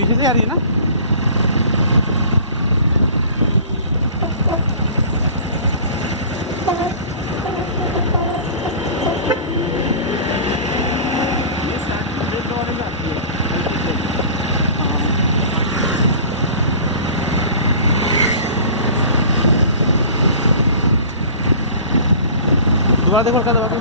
पीछे से आ रही है ना। ये साथ रेड वाले में आती है। दोबारा देखो, हल्का दबा दो।